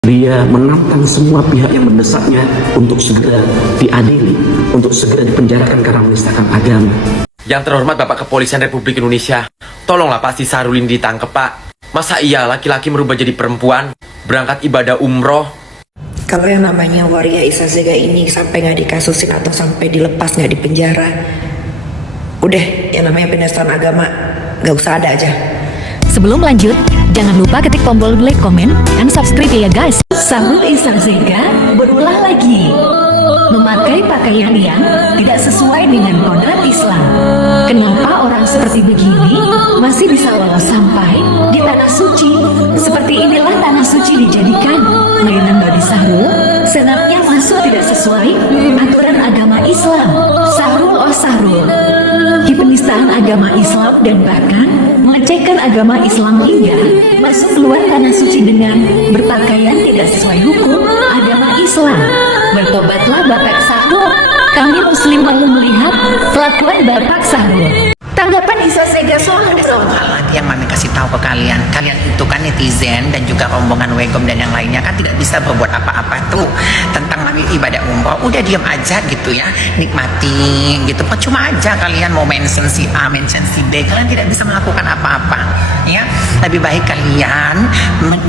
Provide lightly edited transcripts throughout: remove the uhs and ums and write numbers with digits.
Dia menantang semua pihak yang mendesaknya untuk segera diadili, untuk segera dipenjarakan karena menistakan agama. Yang terhormat Bapak Kepolisian Republik Indonesia, tolonglah Pak si Sahrul ini ditangkap Pak. Masa iya laki-laki merubah jadi perempuan, berangkat ibadah umroh? Kalau yang namanya Waria Isa Zega ini sampai nggak dikasusin atau sampai dilepas, nggak dipenjara, udah yang namanya penistaan agama nggak usah ada aja. Sebelum lanjut, jangan lupa ketik tombol like, komen, dan subscribe ya guys. Sahrul Isa Zega berulah lagi memakai pakaian yang tidak sesuai dengan kodrat Islam. Kenapa orang seperti begini masih bisa lolos sampai di tanah suci? Seperti inilah tanah suci dijadikan mainan bagi Sahrul. Senapnya masuk tidak sesuai aturan agama Islam. Sahrul di penistaan agama Islam dan bahkan mengecekkan agama Islam hingga masuk keluar tanah suci dengan berpakaian tidak sesuai hukum agama Islam. Bertobatlah Bapak Sahrul. Kami Muslim mau melihat kelakuan Bapak Sahrul. Tanggapan Isa Zega soal yang Mami kasih tahu ke kalian itu kan netizen dan juga rombongan Wegom dan yang lainnya kan tidak bisa berbuat apa-apa tuh tentang Mami ibadah umroh. Udah diam aja gitu ya, nikmati gitu. Cuma aja kalian mau mention si A, mention si B, kalian tidak bisa melakukan apa-apa ya. Lebih baik kalian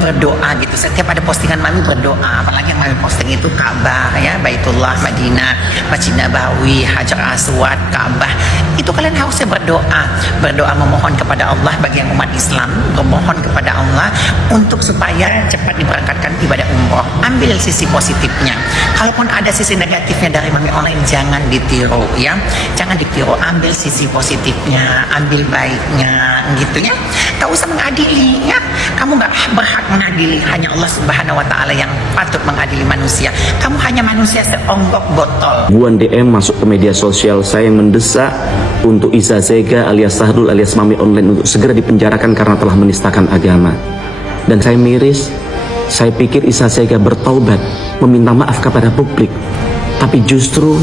berdoa gitu. Setiap ada postingan Mami berdoa, apalagi yang Mami posting itu Ka'bah ya, Baitullah, Madinah, Masjid Nabawi, Hajar Aswad, Ka'bah. Itu kalian harusnya berdoa memohon kepada Allah bagi yang umat Islam, memohon kepada Allah untuk supaya cepat diberangkatkan ibadah umroh. Ambil sisi positifnya. Kalaupun ada sisi negatifnya dari Mami Online, jangan ditiru ya, jangan ditiru. Ambil sisi positifnya, ambil baiknya gitu ya. Tak usah mengadili ya. Kamu nggak berhak mengadili, hanya Allah Subhanahu Wa Taala yang patut mengadili manusia. Kamu hanya manusia seonggok botol. Buan DM masuk ke media sosial saya yang mendesak untuk Isa Zega alias Sahrul alias Mami Online untuk segera dipenjarakan karena telah menistakan agama. Dan saya miris, saya pikir Isa Zega bertaubat, meminta maaf kepada publik, tapi justru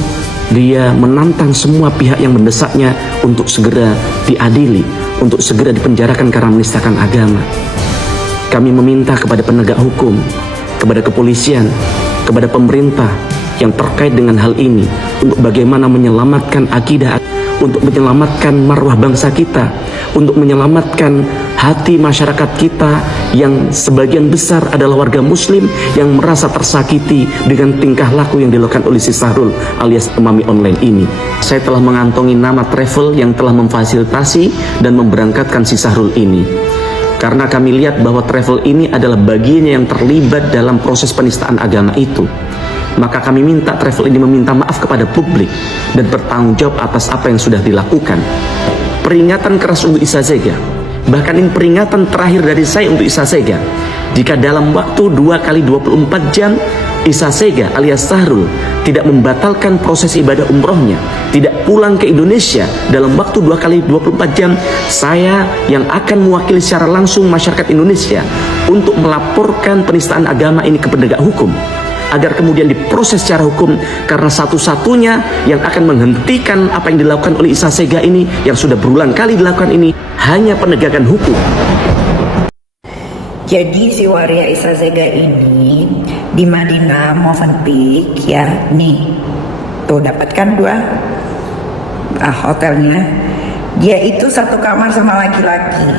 dia menantang semua pihak yang mendesaknya untuk segera diadili, untuk segera dipenjarakan karena menistakan agama. Kami meminta kepada penegak hukum, kepada kepolisian, kepada pemerintah yang terkait dengan hal ini untuk bagaimana menyelamatkan akidah, untuk menyelamatkan marwah bangsa kita, untuk menyelamatkan hati masyarakat kita yang sebagian besar adalah warga muslim yang merasa tersakiti dengan tingkah laku yang dilakukan oleh si Sahrul alias Mami Online ini. Saya telah mengantongi nama travel yang telah memfasilitasi dan memberangkatkan si Sahrul ini, karena kami lihat bahwa travel ini adalah bagiannya yang terlibat dalam proses penistaan agama itu. Maka kami minta travel ini meminta maaf kepada publik dan bertanggung jawab atas apa yang sudah dilakukan. Peringatan keras untuk Isa Zega, bahkan ini peringatan terakhir dari saya untuk Isa Zega. Jika dalam waktu 2 kali 24 jam Isa Zega alias Sahrul tidak membatalkan proses ibadah umrohnya, tidak pulang ke Indonesia dalam waktu 2 kali 24 jam, saya yang akan mewakili secara langsung masyarakat Indonesia untuk melaporkan penistaan agama ini ke penegak hukum, agar kemudian diproses secara hukum, karena satu-satunya yang akan menghentikan apa yang dilakukan oleh Isa Zega ini, yang sudah berulang kali dilakukan ini, hanya penegakan hukum. Jadi si Waria Isa Zega ini di Madinah Movenpick ya, nih tuh dapatkan 2 hotelnya. Dia itu satu kamar sama laki-laki,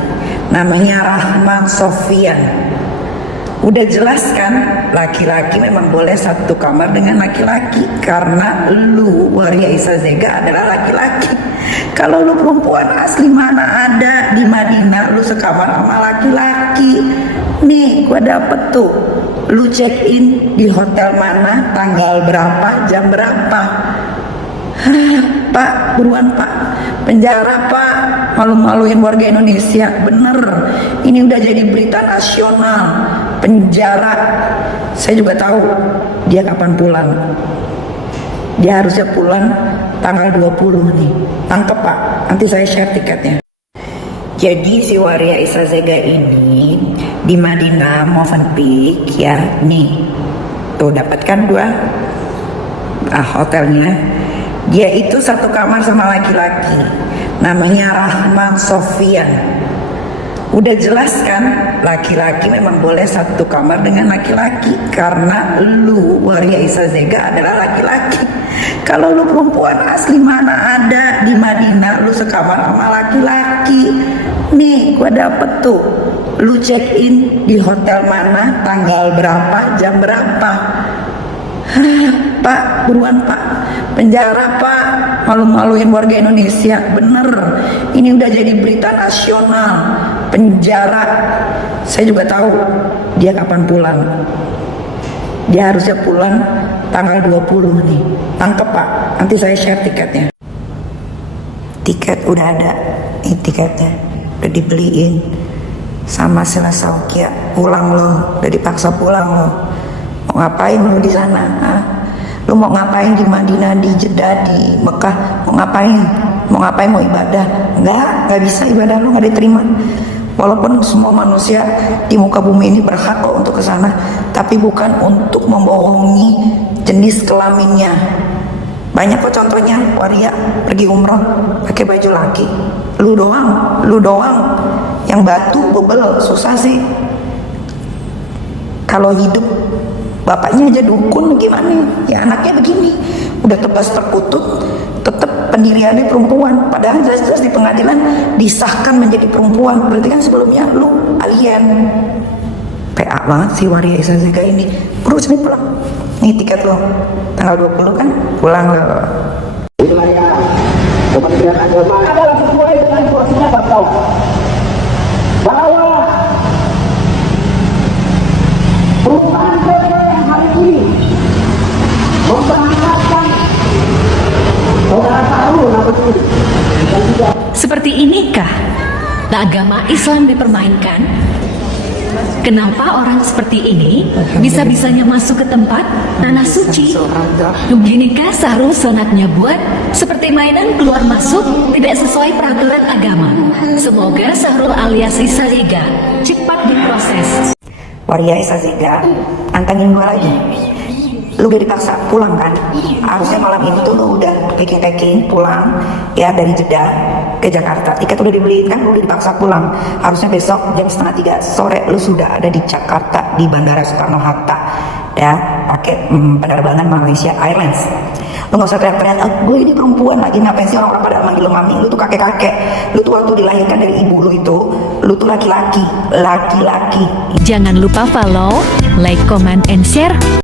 namanya Rahman Sofian. Udah jelas kan, laki-laki memang boleh satu kamar dengan laki-laki karena lu Waria Isa Zega adalah laki-laki. Kalau lu perempuan asli mana ada di Madinah lu sekamar sama laki-laki. Nih gua dapet tuh, lu check in di hotel mana, tanggal berapa, jam berapa. Pak, buruan Pak, penjara Pak, malu-maluin warga Indonesia. Bener, ini udah jadi berita nasional, penjara. Saya juga tahu dia kapan pulang. Dia harusnya pulang tanggal 20 nih. Tangkep Pak, nanti saya share tiketnya. Jadi si Waria Isa Zega ini di Madinah Movenpick ya, nih tuh dapatkan 2 hotelnya. Dia itu satu kamar sama laki-laki, namanya Rahman Sofian. Udah jelas kan, laki-laki memang boleh satu kamar dengan laki-laki karena lu Waria Isa Zega adalah laki-laki. Kalau lu perempuan asli mana ada di Madinah lu sekamar sama laki-laki. Nih gua dapet tuh, lu check in di hotel mana, tanggal berapa, jam berapa. Pak, buruan Pak, penjara Pak, malu-maluin warga Indonesia. Bener, ini udah jadi berita nasional. Penjara. Saya juga tahu dia kapan pulang. Dia harusnya pulang tanggal 20 nih. Tangkep Pak, nanti saya share tiketnya. Tiket udah ada, ini tiketnya udah dibeliin sama Sela Saukia. Pulang lo, udah dipaksa pulang lo. Mau ngapain lo di sana? Lo mau ngapain di Madinah, di Jeddah, di Mekah? Mau ngapain? Mau ngapain? Mau ibadah? Enggak bisa ibadah lo, nggak diterima. Walaupun semua manusia di muka bumi ini berhak kok untuk ke sana, tapi bukan untuk membohongi jenis kelaminnya. Banyak kok contohnya, Waria pergi umroh pakai baju laki. Lu doang yang batu bebel, susah sih. Kalau hidup bapaknya aja dukun gimana? Ya anaknya begini, udah tebas terkutut, tetap pendiriannya perempuan. Padahal jelas-jelas di pengadilan disahkan menjadi perempuan. Berarti kan sebelumnya lu alien. PA banget sih Waria Isa Zega ini. Bro sini pulang. Nih tiket lo, tanggal 20 kan pulang lo. Wilayah Kementerian Agama adalah sesuai dengan porsinya Bapak bahwa perusahaan PT yang hari ini memberangkatkan saudara Sarul namanya dan juga Seperti inikah agama Islam dipermainkan? Kenapa orang seperti ini bisa-bisanya masuk ke tempat tanah suci? Beginikah Sarul sunatnya buat seperti mainan keluar masuk tidak sesuai peraturan agama? Semoga Sarul alias Isa Zega cepat diproses. Waria Isa Zega, antangin gua lagi. Lu udah dipaksa pulang kan? Harusnya malam ini tuh lu udah packing pulang ya dari Jeddah ke Jakarta. Tiket udah dibeliin kan, lu udah dipaksa pulang. Harusnya besok jam 2:30 sore lu sudah ada di Jakarta di Bandara Soekarno Hatta ya, pakai penerbangan Malaysia Airlines. Lu gak usah teriak-teriak, gue ini perempuan lagi, ngapain sih orang-orang pada manggil lu mami? Lu tuh kakek-kakek, lu tuh waktu dilahirkan dari ibu lu itu, lu tuh laki-laki. Jangan lupa follow, like, comment, and share.